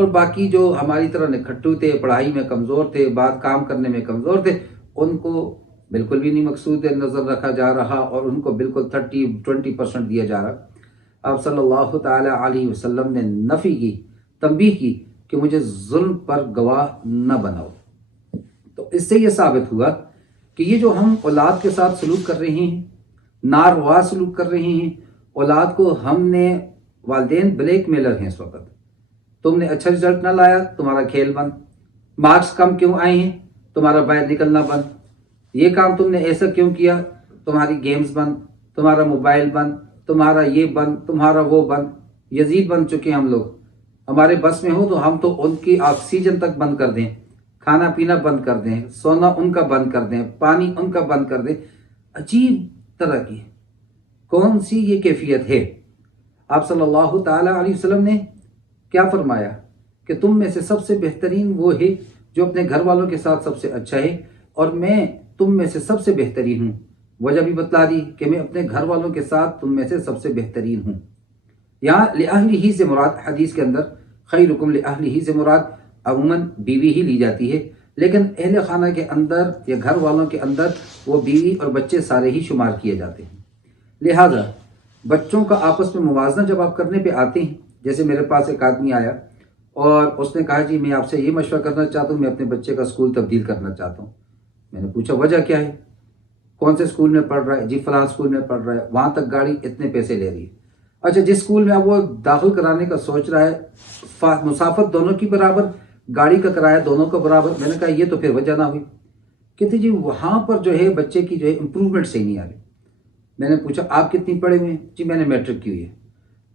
اور باقی جو ہماری طرح نکھٹو تھے، پڑھائی میں کمزور تھے، بات کام کرنے میں کمزور تھے، ان کو بالکل بھی نہیں مقصود نظر رکھا جا رہا اور ان کو بالکل 20% دیا جا رہا۔ آپ صلی اللہ تعالی علیہ وسلم نے نفی کی، تنبیہ کی کہ مجھے ظلم پر گواہ نہ بناؤ۔ تو اس سے یہ ثابت ہوا کہ یہ جو ہم اولاد کے ساتھ سلوک کر رہے ہیں، ناروا سلوک کر رہے ہیں، اولاد کو ہم نے، والدین بلیک میلر ہیں اس وقت۔ تم نے اچھا رزلٹ نہ لایا، تمہارا کھیل بند، مارکس کم کیوں آئے ہیں، تمہارا باہر نکلنا بند، یہ کام تم نے ایسا کیوں کیا، تمہاری گیمز بند، تمہارا موبائل بند، تمہارا یہ بند، تمہارا وہ بند۔ یزید بن چکے ہیں ہم لوگ۔ ہمارے بس میں ہو تو ہم تو ان کی آکسیجن تک بند کر دیں، کھانا پینا بند کر دیں، سونا ان کا بند کر دیں، پانی ان کا بند کر دیں۔ عجیب طرح کی کون سی یہ کیفیت ہے؟ آپ صلی اللہ تعالی علیہ وسلم نے کیا فرمایا کہ تم میں سے سب سے بہترین وہ ہے جو اپنے گھر والوں کے ساتھ سب سے اچھا ہے، اور میں تم میں سے سب سے بہترین ہوں۔ وجہ بھی بتلا دی کہ میں اپنے گھر والوں کے ساتھ تم میں سے سب سے بہترین ہوں۔ یہاں لِأَهْلِهِ سے مراد، حدیث کے اندر خیرکم لِأَهْلِهِ سے مراد عموماً بیوی ہی لی جاتی ہے، لیکن اہل خانہ کے اندر یا گھر والوں کے اندر وہ بیوی اور بچے سارے ہی شمار کیے جاتے ہیں۔ لہذا بچوں کا آپس میں موازنہ جب آپ کرنے پہ آتے ہیں، جیسے میرے پاس ایک آدمی آیا اور اس نے کہا جی میں آپ سے یہ مشورہ کرنا چاہتا ہوں، میں اپنے بچے کا اسکول تبدیل کرنا چاہتا ہوں۔ میں نے پوچھا وجہ کیا ہے، کون سے اسکول میں پڑھ رہا ہے؟ جی فلاں اسکول میں پڑھ رہا ہے، وہاں تک گاڑی اتنے پیسے لے رہی ہے۔ اچھا جس اسکول میں اب وہ داخل کرانے کا سوچ رہا ہے، مسافت دونوں کی برابر، گاڑی کا کرایہ دونوں کا برابر۔ میں نے کہا یہ تو پھر وجہ نہ ہوئی۔ کہتے جی وہاں پر جو ہے بچے کی جو ہے امپرومنٹ صحیح نہیں آ رہی۔ میں نے پوچھا آپ کتنی پڑھے ہوئے ہیں؟ جی میں نے میٹرک کی ہوئی ہے۔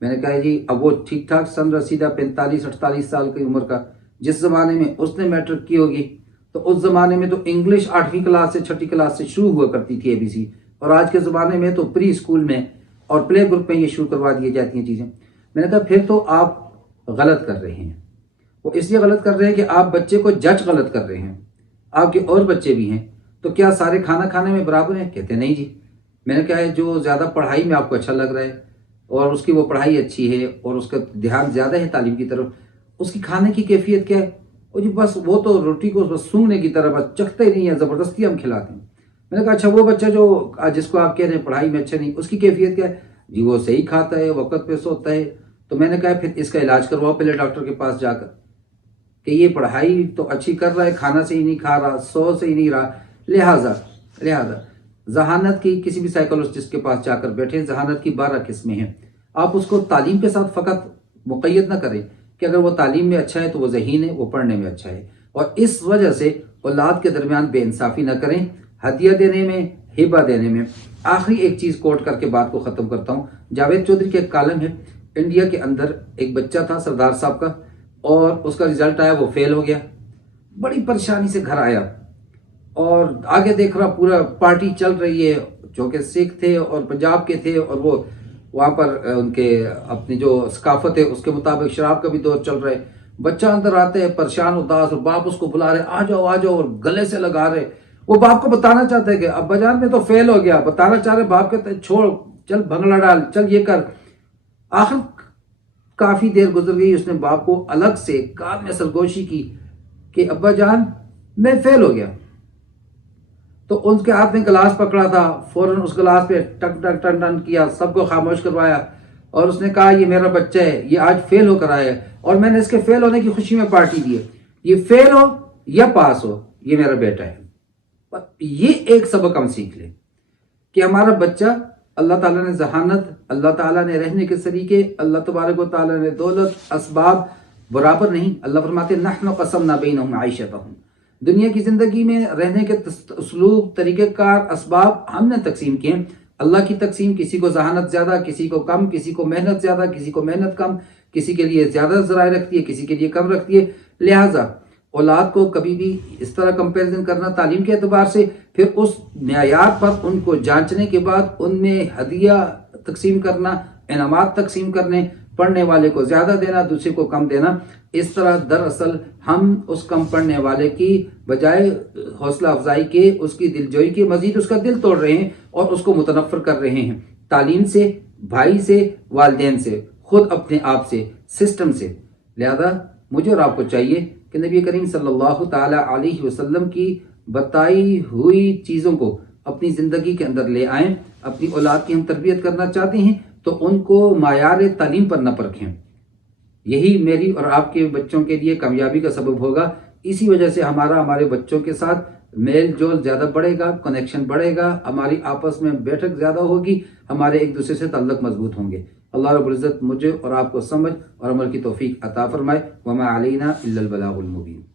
میں نے کہا جی اب وہ ٹھیک ٹھاک سن رسیدہ 45-48 سال کی عمر کا، جس زمانے میں اس نے میٹرک کی ہوگی تو اس زمانے میں تو انگلش 8ویں کلاس سے 6ٹھی کلاس سے شروع ہوا کرتی تھی ABC، اور آج کے زمانے میں تو پری اسکول میں اور پلے گروپ میں یہ شروع کروا دی جاتی ہیں چیزیں۔ میں نے کہا پھر تو آپ غلط کر رہے ہیں۔ وہ اس لیے غلط کر رہے ہیں کہ آپ بچے کو جج غلط کر رہے ہیں۔ آپ کے اور بچے بھی ہیں، تو کیا سارے کھانا کھانے میں برابر ہیں؟ کہتے نہیں جی۔ میں نے کہا ہے جو زیادہ پڑھائی میں آپ کو اچھا لگ رہا ہے اور اس کی وہ پڑھائی اچھی ہے اور اس کا دھیان زیادہ ہے تعلیم کی طرف، اس کی کھانے کی کیفیت کیا ہے؟ اور جی بس وہ تو روٹی کو بس سونگنے کی طرح بس چکھتے ہی نہیں ہے، زبردستی ہم کھلاتے ہیں۔ میں نے کہا اچھا وہ بچہ جو جس کو آپ کہہ رہے ہیں پڑھائی میں اچھا نہیں، اس کی کیفیت کیا ہے؟ جی وہ صحیح کھاتا ہے، وقت پہ سوتا ہے۔ تو میں نے کہا پھر اس کا علاج کرواؤ پہلے ڈاکٹر کے پاس جا کر، کہ یہ پڑھائی تو اچھی کر رہا ہے، کھانا صحیح نہیں کھا رہا، سو صحیح نہیں رہا۔ لہٰذا ذہانت کی کسی بھی سائیکولوجسٹ کے پاس جا کر بیٹھے، ذہانت کی 12 قسمیں ہیں۔ آپ اس کو تعلیم کے ساتھ فقط مقید نہ کریں کہ اگر وہ تعلیم میں اچھا ہے تو وہ ذہین ہے، وہ پڑھنے میں اچھا ہے، اور اس وجہ سے اولاد کے درمیان بے انصافی نہ کریں، ہدیہ دینے میں، ہبہ دینے میں۔ آخری ایک چیز کوٹ کر کے بات کو ختم کرتا ہوں۔ جاوید چودھری کا ایک کالم ہے، انڈیا کے اندر ایک بچہ تھا سردار صاحب کا، اور اس کا رزلٹ آیا وہ فیل ہو گیا، بڑی پریشانی سے گھر آیا، اور آگے دیکھ رہا پورا پارٹی چل رہی ہے، جو کہ سکھ تھے اور پنجاب کے تھے، اور وہ وہاں پر ان کے اپنی جو ثقافت ہے اس کے مطابق شراب کا بھی دور چل رہا ہے۔ بچہ اندر آتے ہے پریشان اداس، اور باپ اس کو بلا رہے آ جاؤ آ جاؤ، اور گلے سے لگا رہے۔ وہ باپ کو بتانا چاہتے ہیں کہ ابا جان میں تو فیل ہو گیا، بتانا چاہ رہے، باپ کہتے ہیں چھوڑ، چل بھنگڑا ڈال، چل یہ کر۔ آخر کافی دیر گزر گئی، اس نے باپ کو الگ سے کان میں سرگوشی کی کہ ابا جان میں فیل ہو گیا۔ تو ان کے ہاتھ میں گلاس پکڑا تھا، فوراً اس گلاس پہ ٹک ٹک ٹن ٹن کیا، سب کو خاموش کروایا، اور اس نے کہا یہ میرا بچہ ہے، یہ آج فیل ہو کر آیا ہے، اور میں نے اس کے فیل ہونے کی خوشی میں پارٹی دی ہے، یہ فیل ہو یا پاس ہو یہ میرا بیٹا ہے۔ یہ ایک سبق ہم سیکھ لیں کہ ہمارا بچہ، اللہ تعالیٰ نے ذہانت، اللہ تعالیٰ نے رہنے کے طریقے، اللہ تبارک و تعالیٰ نے دولت، اسباب برابر نہیں۔ اللہ فرماتے نحن قسمنا بینہم معیشتہم، دنیا کی زندگی میں رہنے کے اسلوب، طریقہ کار، اسباب ہم نے تقسیم کیے۔ اللہ کی تقسیم، کسی کو ذہانت زیادہ، کسی کو کم، کسی کو محنت زیادہ، کسی کو محنت کم، کسی کے لیے زیادہ ذرائع رکھتی ہے، کسی کے لیے کم رکھتی ہے۔ لہٰذا اولاد کو کبھی بھی اس طرح کمپیریزن کرنا تعلیم کے اعتبار سے، پھر اس معیار پر ان کو جانچنے کے بعد ان میں ہدیہ تقسیم کرنا، انعامات تقسیم کرنے، پڑھنے والے کو زیادہ دینا، دوسرے کو کم دینا، اس طرح دراصل ہم اس کم پڑھنے والے کی بجائے حوصلہ افزائی کے، اس کی دلجوئی کے، مزید اس کا دل توڑ رہے ہیں اور اس کو متنفر کر رہے ہیں، تعلیم سے، بھائی سے، والدین سے، خود اپنے آپ سے، سسٹم سے۔ لہذا مجھے اور آپ کو چاہیے کہ نبی کریم صلی اللہ تعالی علیہ وسلم کی بتائی ہوئی چیزوں کو اپنی زندگی کے اندر لے آئیں۔ اپنی اولاد کی ہم تربیت کرنا چاہتے ہیں تو ان کو معیار تعلیم پر نہ پرکھیں۔ یہی میری اور آپ کے بچوں کے لیے کامیابی کا سبب ہوگا۔ اسی وجہ سے ہمارے بچوں کے ساتھ میل جول زیادہ بڑھے گا، کنیکشن بڑھے گا، ہماری آپس میں بیٹھک زیادہ ہوگی، ہمارے ایک دوسرے سے تعلق مضبوط ہوں گے۔ اللہ رب العزت مجھے اور آپ کو سمجھ اور عمل کی توفیق عطا فرمائے۔ وما علینا الا البلاغ المبین۔